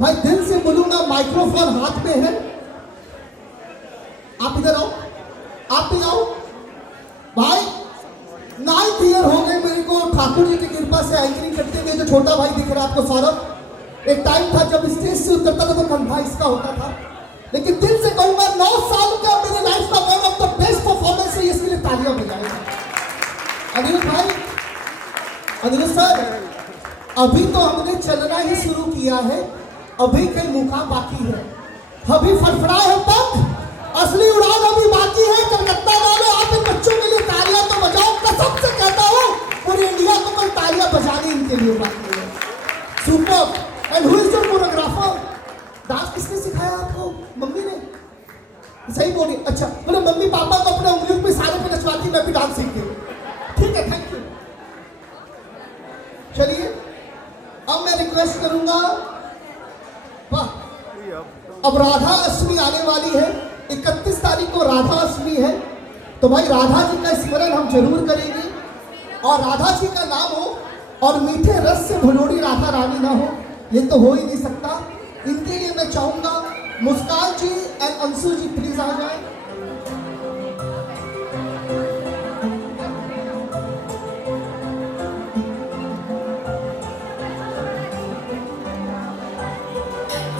भाई दिल से बोलूंगा माइक्रोफोन हाथ में है आप इधर आओ आप भी आओ भाई 9th ईयर हो गए मेरे को ठाकुर जी की कृपा से एंकरिंग करते हुए जो छोटा भाई दिख रहा है आपको सौरभ एक टाइम था जब स्टेज से उतरता था तो कंधा इसका होता था लेकिन दिल से कहूंगा 9 साल का मेरे लाइफ का one of the best performance है इसके लिए तालियां बजाएं अनिरुद्ध भाई अनिरुद्ध सर अभी तो हमने चलना ही शुरू किया है अभी कई मुकाम बाकी है अभी फड़फड़ाए हैं पंख असली उड़ान अभी बाकी है कलकत्ता वाले आप इन बच्चों के लिए तालियां तो बजाओ कसम से कहता हूं पूरी इंडिया को कल तालियां बजानी इनके लिए बाकी है super and who is your choreographer dance किसने सिखाया आपको मम्मी ने सही बोली अच्छा बोले मम्मी पापा को अपने उंगलियों पे सारे पे नचवाती मैं भी डांस सीखती हूँ ठीक है थैंक यू चलिए अब मैं रिक्वेस्ट करूंगा वाह अब राधा अष्टमी आने वाली है 31 तारीख को राधा अष्टमी है तो भाई राधा जी का स्मरण हम जरूर करेंगे और राधा जी का नाम हो और मीठे रस से भलोड़ी राधा रानी ना हो ये तो हो ही नहीं सकता इनके लिए मैं चाहूंगा मुस्कान जी एंड अंशु जी प्लीज आ जाए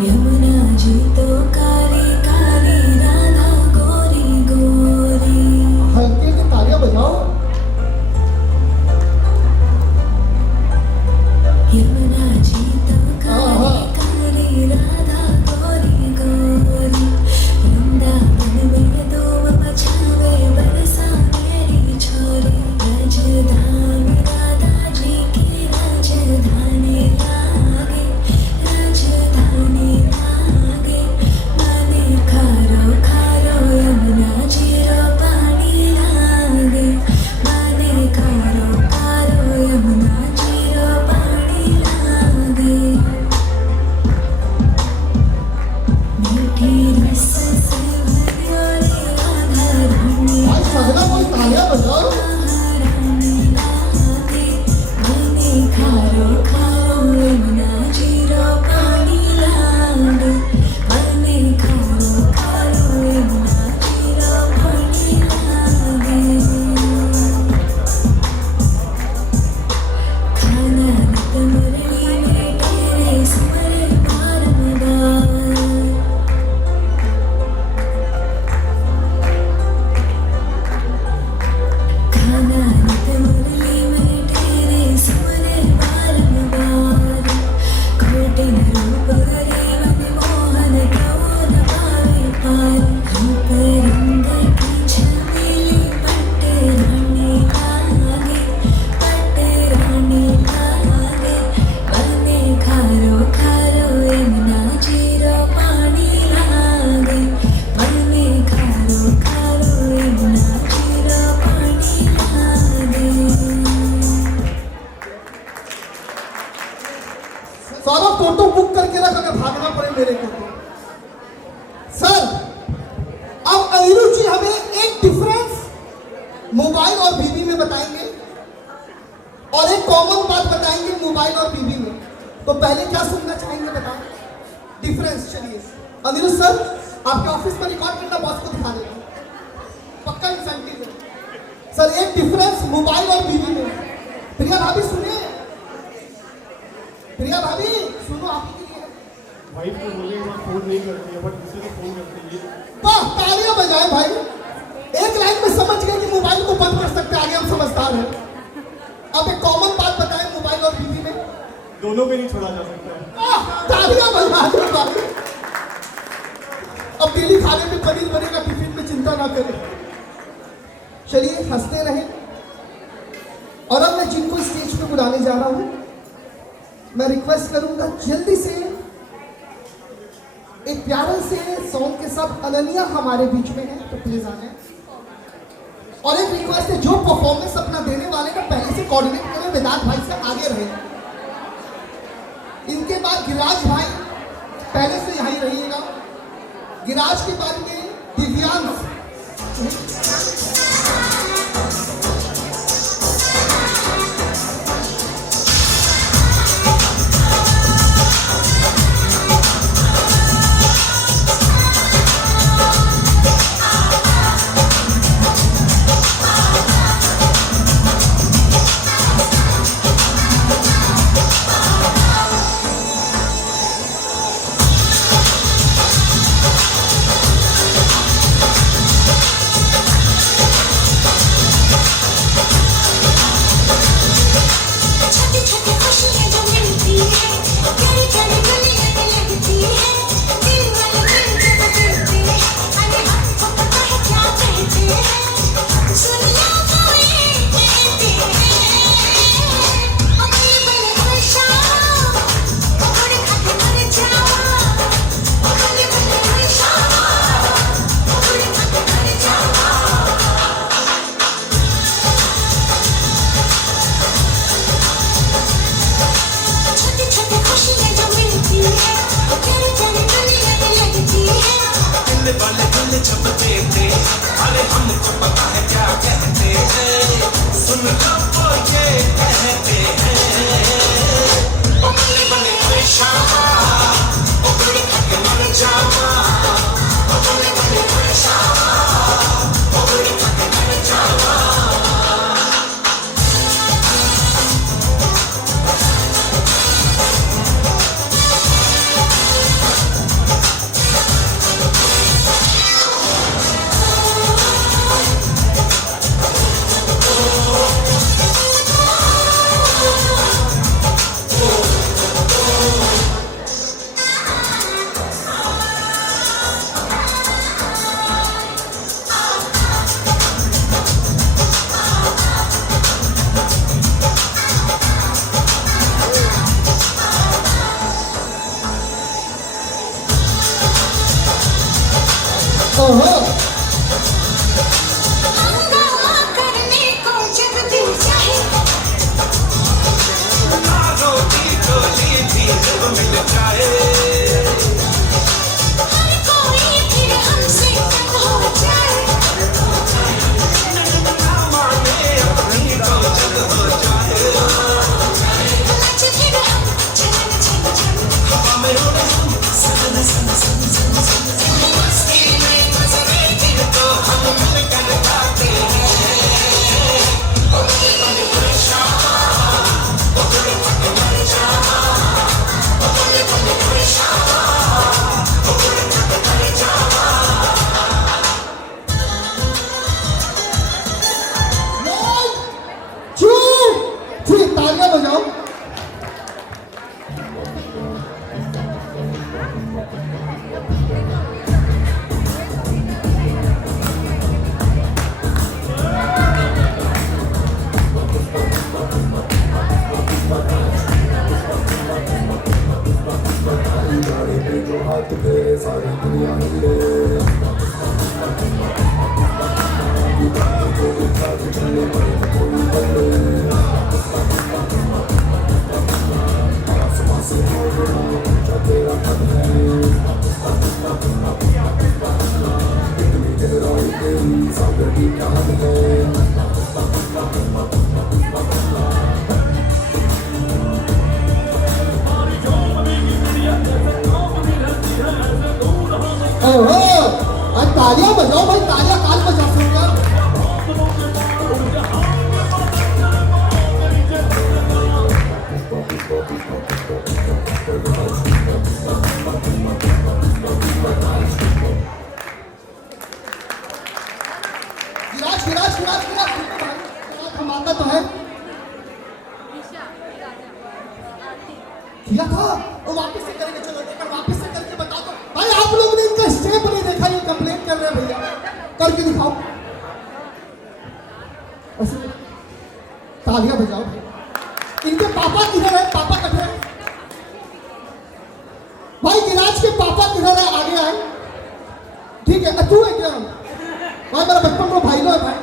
यमुना जी तो काली काली राधा गोरी गोरी हल्का भागना कोई तालियां बजाओ। मैंने खारो खारो यमुना जीरो पानी लागे मैंने खारो खारो यमुना जीरो पानी लागे खाना नित मुरली में तेरे स्वर बारंबार खाना नित मुरली में तेरे स्वर बारंबार खोटे न रूप हरे मन मोहन क्रोध पावे पार रूप रंग की छबीली पट्ट रानी लागे बने खारो खारो यमुना जीरो पानी लागे बने खारो खारो यमुना जीरो पानी लागे सौरभ टोटो बुक करके रख, अगर भागना पड़े मेरे को तो। सर अब अनिरुद्ध जी हमें एक डिफरेंस मोबाइल और बीबी में बताएंगे और एक कॉमन बात बताएंगे मोबाइल और बीबी में। तो पहले क्या सुनना चाहेंगे बताएं डिफरेंस। चलिए अनिरुद्ध सर, आपके ऑफिस में रिकॉर्ड करना, बॉस को दिखा देना, पक्का इंसेंटिव है। सर एक डिफरेंस मोबाइल और बीबी में। प्रिया भाभी सुनिए, प्रिया भाभी सुनो, आपके लिए वाइफ को बोलेंगे फोन नहीं करती है बट दूसरे को फोन करती है। वाह, तालियां बजाएं भाई। एक लाइन में समझ गए कि मोबाइल को बंद कर सकते हैं, आगे हम समझदार हैं। अब एक कॉमन बात बताएं मोबाइल और बीवी में। दोनों पे नहीं छोड़ा जा सकता है। वाह, तालियां बजा दो भाई। अब डेली खाने में पनीर बनेगा टिफिन में, चिंता ना करें। चलिए हंसते रहें। और अब मैं जिनको स्टेज पे बुलाने जा रहा हूं, मैं रिक्वेस्ट करूंगा जल्दी से एक प्यारे से सॉन्ग के साथ। अनन्या हमारे बीच में है तो प्लीज आ जाए। और एक रिक्वेस्ट है, जो परफॉर्मेंस अपना देने वाले ना पहले से कोऑर्डिनेट करें, वेदांत भाई से आगे रहे। इनके बाद गिराज भाई पहले से यहीं रहिएगा। गिराज के बाद में दिव्यांश। ओहो, आज तालियां बजाओ भाई, तालियां कान बजा सकते गिराज गिराज गिराज गिराज धमाका तो है किया था वो वापस से करेंगे। चलो एक बार वापस से करके बता दो भाई। आप लोग ने इनका स्टेप नहीं देखा, ये कंप्लेंट कर रहे हैं भैया, करके दिखाओ। ऐसे तालियां बजाओ भाई। इनके पापा किधर है? पापा किधर है भाई? गिराज के पापा किधर है? आगे आए। ठीक है, तू है क्या भाई? मेरा बचपन में भाई लो है भाई।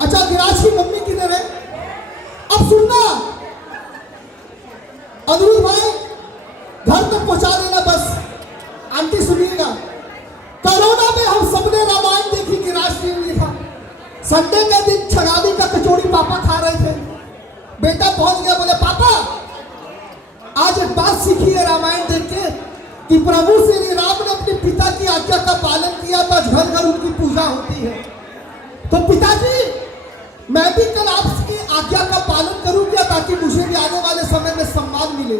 अच्छा, गिराज की मम्मी किधर है? अब सुनना अनिरुद्ध भाई, घर तक पहुंचा देना बस। आंटी सुनिएगा, कोरोना में हम सबने रामायण देखी, गिराज ने नहीं देखा। संडे के दिन छगाली का कचौड़ी पापा खा रहे थे। बेटा पहुंच गया, बोले पापा आज एक बात सीखी है रामायण देख के कि प्रभु श्री राम ने अपने पिता की आज्ञा का पालन किया था, घर घर उनकी पूजा होती है। तो पिताजी मैं भी कल आपकी आज्ञा का पालन करूं क्या, ताकि मुझे भी आने वाले समय में सम्मान मिले।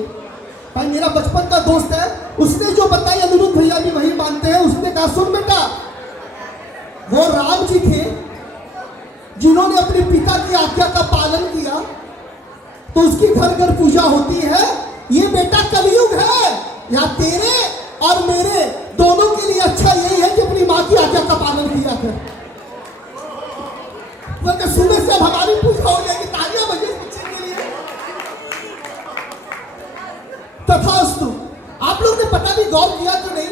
भाई मेरा बचपन का दोस्त है, उसने जो बताई अनिरुद्ध भैया भी वही मानते हैं। उसने कहा सुन बेटा, वो राम जी थे जिन्होंने अपने पिता की आज्ञा का पालन किया, तो उसकी घर घर पूजा होती है। ये बेटा कलयुग है, या तेरे और मेरे दोनों के लिए अच्छा यही है कि अपनी माँ की आज्ञा का पालन किया कर। सुबह से अब हमारी पूजा हो जाएगी, तालियां बजे बच्चे के लिए। तथास्तु। आप लोग ने पता नहीं गौर किया कि नहीं,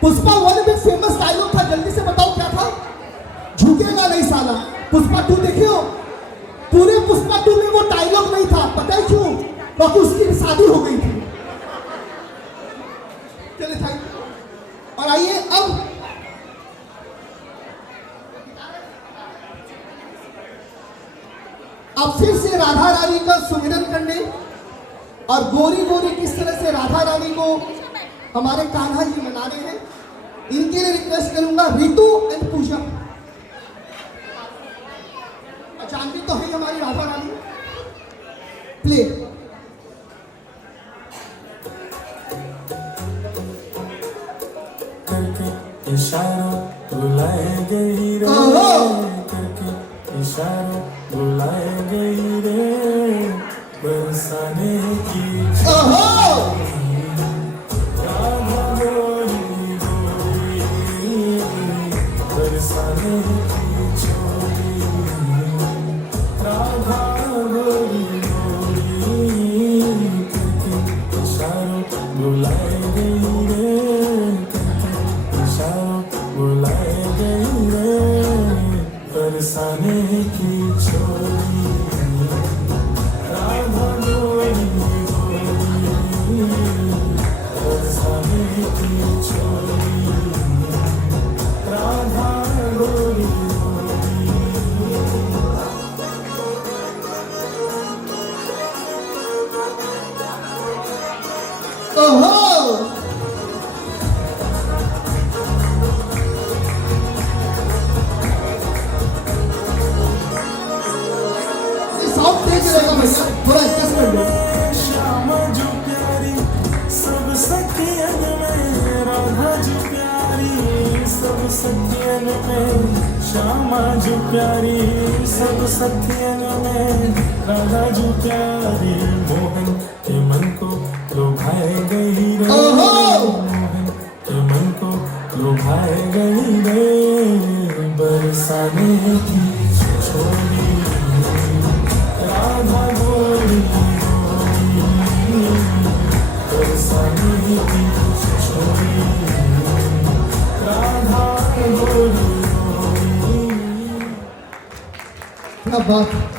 पुष्पा 1 में फेमस डायलॉग था, जल्दी से बताओ क्या था? झुकेगा नहीं साला। पुष्पा 2 देखे हो? पूरे पुष्पा 2 में वो डायलॉग नहीं था। पता है क्यों? क्योंकि उसकी शादी हो गई थी। चले थैंक यू। और आइए अब फिर से राधा रानी का सुमिरन करने और गोरी गोरी किस तरह से राधा रानी को हमारे कान्हा जी मना रहे हैं, इनके लिए रिक्वेस्ट करूंगा रितु एंड पूजा। जानती तो है हमारी राधा रानी। प्ले। इशारा बुलाए गई रे, करके इशारा बुलाए गई रे, बरसाने की राधा गोरी गोरी, बरसाने की छोरी, राधा गोरी गोरी, करके इशारा बुलाए गई रे, बुलाए गई रे, बरसाने की छोरी, राधा गोरी गोरी, बरसाने की छोरी, राधा गोरी थोड़ा एडजस्टमेंट दो। श्याम जो प्यारी सब सखियन में, राधा जो प्यारी सब सखियन में, श्यामा जो प्यारी सब सखियन में, राधा जो प्यारी, मोहन के मन को लुभाए गई रे, मोहन के मन को लुभाए गई रे, बरसाने की छोरी, राधा गोरी गोरी, बरसाने की छोरी, राधा गोरी गोरी। क्या बात।